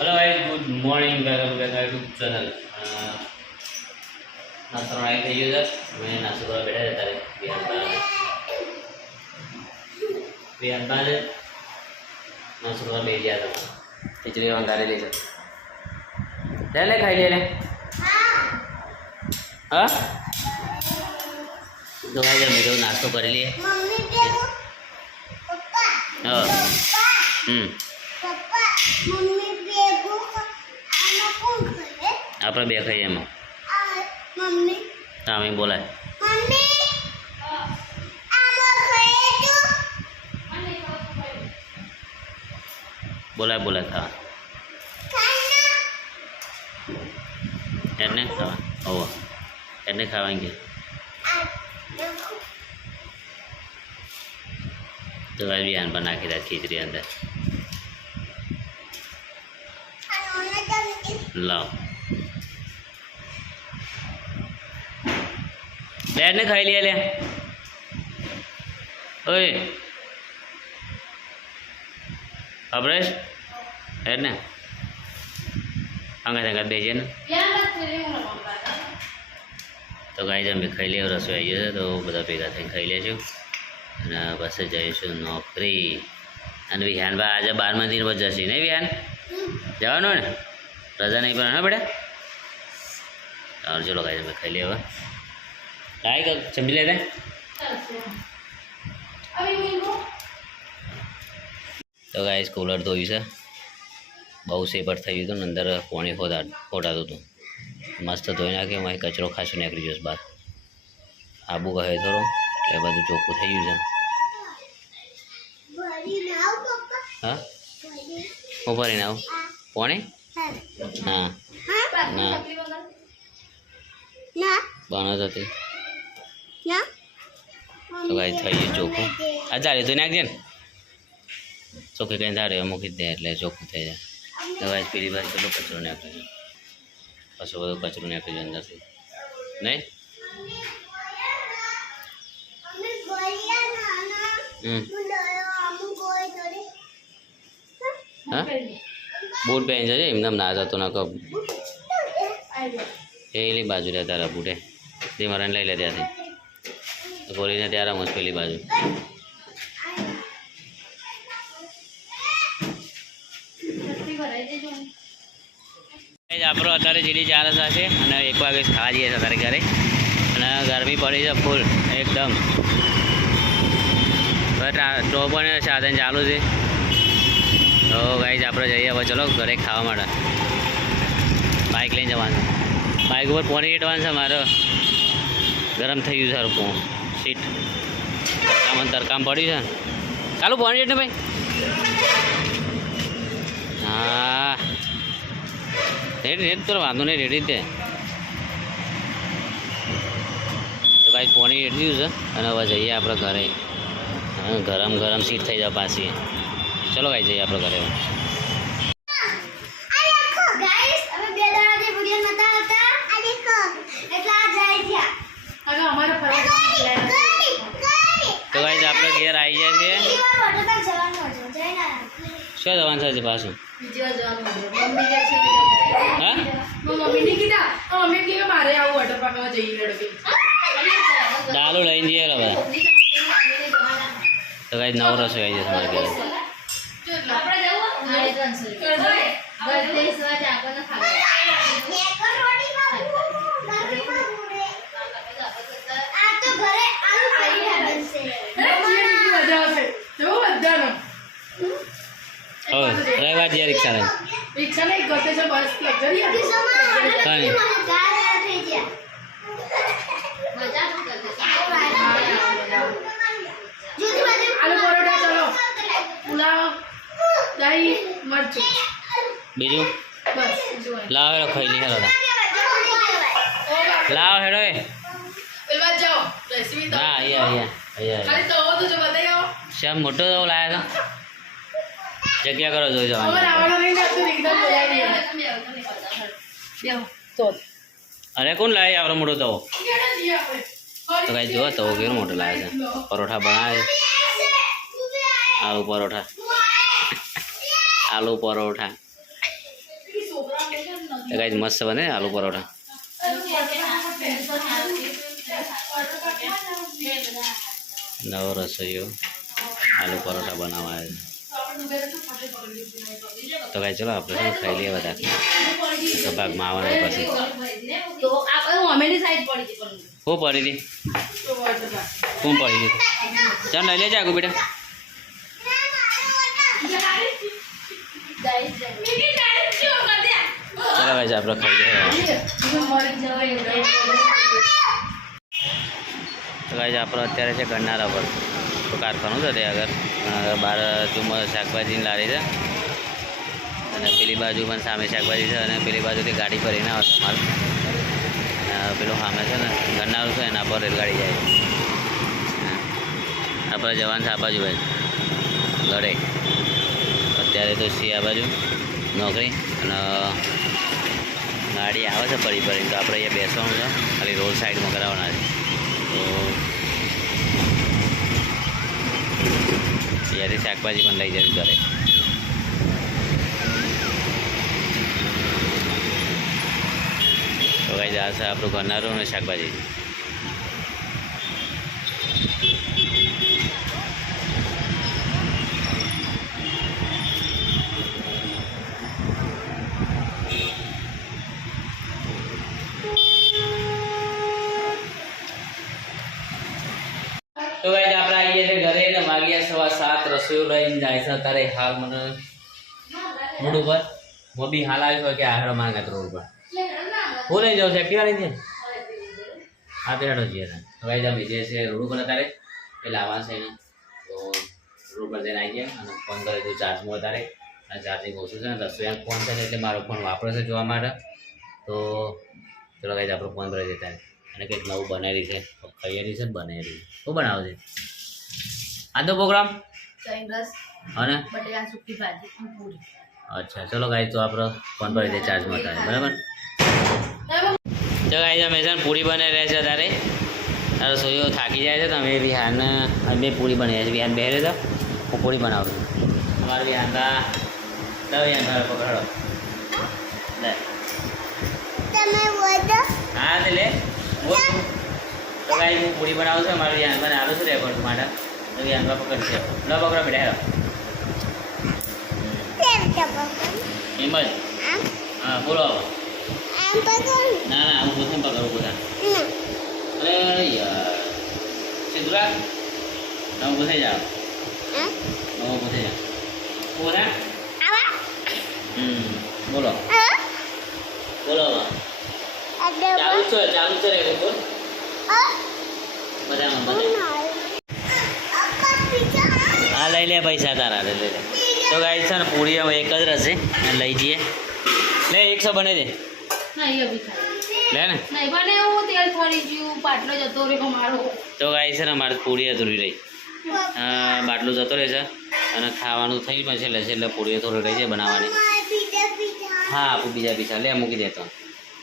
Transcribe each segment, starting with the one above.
Hello guys, good morning, welcome back to channel. नाश्ता बनाई थी यूजर मैं नाश्ता કરવા બેઠા હતા બિહાન બાને નાસ્તો કરવા બેસી ગયા હતા ખીચડી વંગારેલી છે લે ખાઈ લે હા તો ભાઈ મેં તો નાસ્તો કરી લઈએ હા આપણે બે ખાઈએ એમાં હા મેં બોલાય બોલાય બોલાય ખાવા એને ખાવા હોવો એને ખાવાંગે तो भाई भी आन बना के रखी खींच रही अंदर लाओ डैड ने खाई लिया ले ओए अब्रेश डैड ने अंगत भेजे ना तो गाइस અમે ખાઈ લે રસોઈ આવી છે તો બધા ભેગા થઈને ખાઈ લેશું અને પછી જઈશું નોકરી અને વિહાન બા આજે 12મા દિન પર જશે નહીં વિહાન જવાનું ને રજા નહીં પણ હા બેટા और चलो गाइस मैं खाई ले હવે लाइक चमची ले तो गाइस कूलर धोયું છે બહુ સેપટ થઈ ગયું હતું અંદર પાણી ફોટાતું હતું મસ્ત ધોઈ નાખ્યું એમાં કચરો ખાસો નીકળી ગયો બહાર આબુ કહે થોડો એટલે બધું ચોખ્ખું થઈ ગયું છે હા હું ભરીને આવું પાણી ના ના બનો હતી તો ગાય થઈ ગયું ચોખ્ખું આ ચાલે ધોઈ નાખજે ને ચોખ્ખી કંઈ ધારે મૂકી દે એટલે ચોખ્ખું થઈ જાય તો ગાય પેલી બાજુ કેટલો કચરો નાખ્યો છે પછી બધો કચરો નાખ્યો છે અંદરથી નહીં હા બૂટ પહેરી જજે એમને ના જતો ના કબ પેલી બાજુ રહ્યા તારા બૂટે તે મારાને લઈ લે ત્યાંથી બોલીને ત્યારે મસ્ત પેલી બાજુ આપણો અત્યારે જીડી 4 થશે અને 1 વાગે ખાવા જઈએ અત્યારે ઘરે અને ગરમી પડી છે ફૂલ એકદમ સ્ટોવ પણ સાધન ચાલુ છે તો ગાઈઝ આપણે જઈએ હવે ચલો ઘરે ખાવા માટે બાઇક લઈને જવાનું બાઇક ઉપર પાણી રેડવાનું છે મારે ગરમ થઈ ગયું સારું પૂ સીટ તરકામ પડ્યું છે ચાલુ પાણી રેડ ને ભાઈ હા રેડ તો વાંધો નહીં રેડી દે તો કાંઈ પાણી રેડ્યું છે અને હવે જઈએ આપણે ઘરે ગરમ ગરમ સીટ થઈ જાય પાછી ચલો કાંઈ જઈએ આપણે ઘરે તો ગાઈસ આપણે ઘેર આવી જાય છે શું જવાનું છે પાછું દારૂ લઈને જઈએ હવે તો ગાઈસ નવો રસોઈ આવી જશે મારા ઘરે રવિવાર જે રિક્ષા લઈને બીજું લાવ હેડો ખાઈ લઈ હેડો લાવ હેડો હા અહીંયા શ્યામ મોટો તો લાયા હતા જગ્યા કરો જોઈ જવાનું અરે કોણ લાવે આવડો મોટો તવો તો કઈ જો તવો કેવો મોટો લાવે છે પરોઠા બનાવે આલુ પરોઠા તો ગાઈસ મસ્ત બને આલુ પરોઠા. નવો રસોઈયો આલુ પરોઠા બનાવવા આવે તો ગાઈસ ચલો આપણે શું ખાઈ લઈએ બધા. તો ભાગમાં આવવાના પછી હું પડી હતી હું પડી હતી ચાલ લઈ લેજે આગું બેટા. ચાલો ગાઈસ આપણે ખાઈ લઈએ. તો ગાઈસ આપણે અત્યારે છે ગન્નારા પર તો કારખાનું છે ત્યાં આગળ બહાર શાકભાજીની લારી છે અને પેલી બાજુ પણ સામે શાકભાજી છે અને પેલી બાજુથી ગાડી ભરીને આવે તમારે પેલું સામે છે ને ગન્નારું છે એના પર રેલગાડી જાય છે. આપણે જવાન છે આ બાજુ ભાઈ ઘરે અત્યારે તો છીએ આ બાજુ નોકરી અને ગાડી આવે છે ફરી ફરીને તો આપણે અહીંયા બેસવાનું છે ખાલી રોડ સાઈડમાં કરાવવાના છે તો ત્યાંથી શાકભાજી પણ લઈ જવી ઘરે. તો ગાઈસ આ છે આપણું ગન્નારું અને શાકભાજી. તો ગાઈસ આપણે આવીએ છીએ ઘરે ને વાગ્યા 7:15 રસોઈ લઈને જાય છે અત્યારે હાલ મને રોડ ઉપર હું બી હાલ આવ્યો હોય કે આહરો માંગા રોડ ઉપર હું લઈ જાઉં છું એક્ટિવા લઈને હા પેલાડો જઈએ તો ગાઈસ અમે જે છે રોડ ઉપર અત્યારે પેલા આવવાનું છે એને તો રોડ પર જઈને આવી ગયા અને ફોન કરી દીધું ચાર્જમાં અત્યારે અને ચાર્જિંગ ઓછું છે ને રસોઈયા ફોન છે એટલે મારો ફોન વાપરે છે જોવા માટે તો ચલો ગાઈસ આપણો ફોન કરી દેતા અને કંઈક નવું બનાવેલી છે ખાઈએલી છે ને બનાવેલી શું બનાવે છે આજનો પ્રોગ્રામ અને અચ્છા ચલો ગાઈસ તો આપણો ફોન કરી દે ચાર્જમાં થાય બરાબર. તો ગાઈસ અમે છે ને પૂરી બનાવી રહ્યા છે અત્યારે રસોઈઓ થાકી જાય છે તો અમે વિહાન અમે પૂરી બનાવી છે વિહાન બેરે તો હું પૂરી બનાવું છું અમારે વિહાન તા વિહાન પકડો લે હા તે લે તો ગાઈસ હું પૂરી બનાવું છું અમારે વિહાન મને આવું છું રેકોર્ડ માટે તો વિહાન પકડશે લો પકડો બેટા એમ જ હા બોલો ના ના હું પૂછું પકડું પૂછા અરે યાર સિદ્ધુરા હું પૂછાઈ જાઓ હું પૂછાઈ જાઓ પૂરા બોલો બોલો ચાલુ છે રે બોલ બધામાં બધા હા લઈ લે પૈસા તારા લઈ લે તો ગાઈસ છે ને પૂરી હવે એક જ રહેશે અને લઈ જઈએ લે 100 બને દે લે ને તો ગાઈસ છે ને અમારે પૂરી અધૂરી રહી બાટલું જતો રહેશે અને ખાવાનું થઈ પણ છેલ્લે છેલ્લે પૂરી થોડી રહી જાય બનાવવાની હા આપું બીજા પીછા લે મૂકી દેતો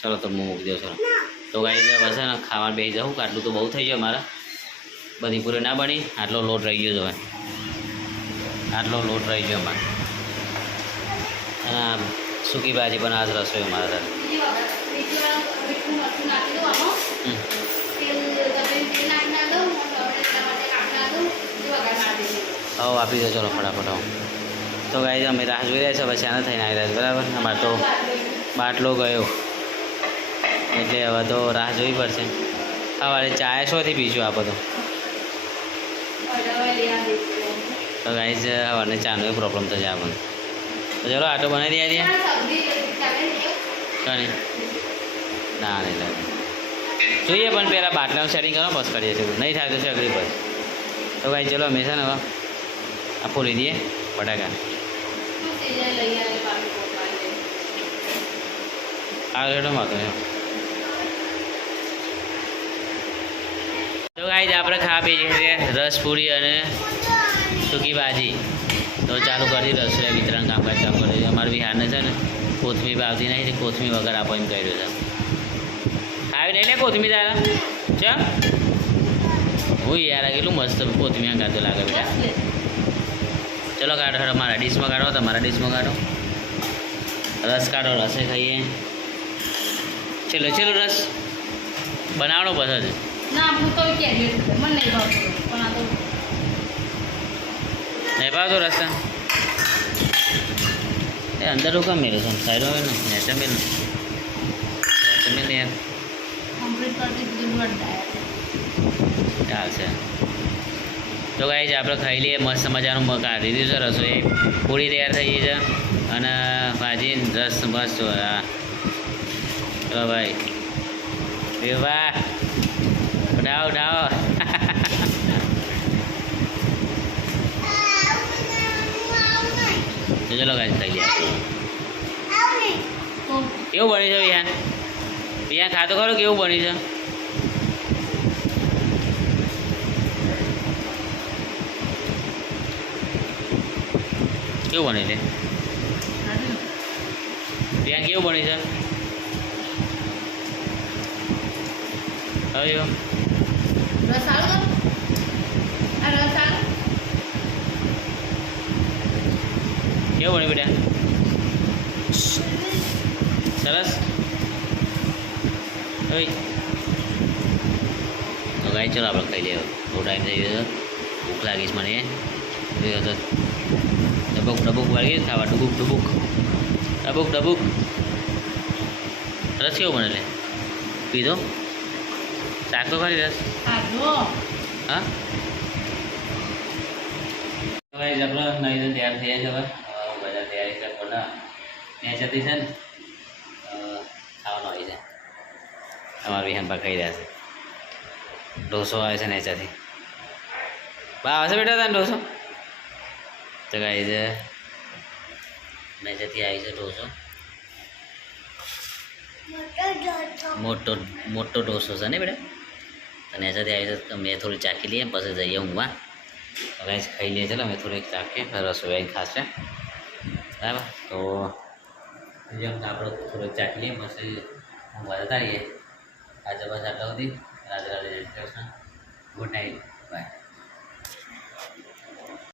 ચલો તો હું મૂકી દઉં ચલો તો ગાઈસ હવે છે ને ખાવાનું બેસી જાઉં આટલું તો બહુ થઈ ગયું અમારે બધી પૂરી ના બની આટલો લોટ રહી ગયો હવે આટલો લોટ રહી ગયો અમારે અને સૂકી ભાજી પણ આ જ રસોઈ અમારા હવે આપી દો ચલો ફટાફટ તો ગાઈસ અમે રાહ જોઈ રહ્યા છે પછી આના થઈને આવી રહ્યા છે બરાબર અમારે તો બાટલો ગયો એટલે હવે તો રાહ જોવી પડશે સવારે ચાય શોથી પીશું આ બધું તો ગાઈસ સવારને ચાનો પ્રોબ્લેમ થશે આપણને તો ચલો આટો બનાવી દઈએ કને ના નહીં લાગે જોઈએ પણ પહેલાં બાટલાનું સેટિંગ કરો બસ કરીએ છીએ નહીં થાય તો સગડી બસ તો ગાઈસ ચલો અમે છે ને હવે આ ફોલી દઈએ બટાકા આ રેડો માતો તો ગાઈસ આપણે ખાવા પીએ છીએ રસ પૂરી અને સૂકી ભાજી તો ચાલુ કરી રસોઈ વિતરણ કામકાજ ચાલુ કરી છે અમારે બિહારને છે ને કોથમીર ભાવતી નહીં કોથમીર વગર આપો એમ કર્યું છે આવી નહીં લે કોથમીર તારા ચા હું યાર કેટલું મસ્ત કોથમીર કાઢતો લાગે બેટા ચલો કાઢો મારા ડીશમાં કાઢો તમારા ડીશમાં કાઢો રસ કાઢો, રસે ખાઈએ. ચલો ચલો રસ બનાવડો પછી. ના હું તો કેરી મને નહીં ભાવતું પણ આ તો નહીં ભાવતો રસ્તા એ અંદર હું કામ મેળવું છું સાઈડ હોય ને નેચર મેળ યાર કમ્પ્લીટ કરતી બધું બ્લડ ચાલશે. તો ગાઈસ આપણે ખાઈ લઈએ. મસ્ત મજાનું કાઢી દીધું છે રસોઈ. પૂરી તૈયાર થઈ ગઈ છે અને ભાજી રસ મસ્ત. હા ચલો ભાઈ વાહ ઉડાવ ઉડાવ. તો ચલો ગાઈસ ખાઈ લઈએ. તો કેવું બન્યું છે વિહાન? વિહાન ખાતો ખરો કેવું બન્યું છે? કેવું બન્યું છે વિહાન? કેવું બન્યું છે? હવે રસ આલો તો આ રસ આલો કેવું બન્યું બેટા? સરસ. ઓય તો ગાઈ ચલો આપણે ખાઈ લઈએ. બહુ ટાઈમ થઈ ગયો છે. ભૂખ લાગીશ મને. તો ડબુક ડબુક વાગી ખાવા. ડબુક ડબુક ડબુક ડબુક. રસ કેવું બને લે? પીધો શાક તો ખરી રસ? આ જો હા ભાઈ આપણે નહીં તો તૈયાર થઈ જાય છે. હવે બધા તૈયારી છે પણ ત્યાં જતી છે ને ખાવાનું આવી છે. અમારા વિહાનપા ખાઈ રહ્યા છે. ઢોસો આવે છે નેચાથી. બા આવશે બેટા તને ઢોસો? તો ગાઈ છે નેચાથી આવી છે ઢોસો. મોટો મોટો ઢોસો છે ને બેટા? તો નેચાથી આવી છે. તો મેં થોડી ચાખી લઈએ પછી જઈએ ઊંઘવા. તો ગાઈસ ખાઈ લઈએ. ચાલો મેં થોડીક ચાખીએ રસોઈ ખાશે બરાબર. તો જેમ આપણે થોડુંક ચાખી લઈએ પછી ઊંઘવા જતા રહીએ. આજે બસ આટલા સુધી. રાધે રાધે જય Shri Krishna. Good night bye.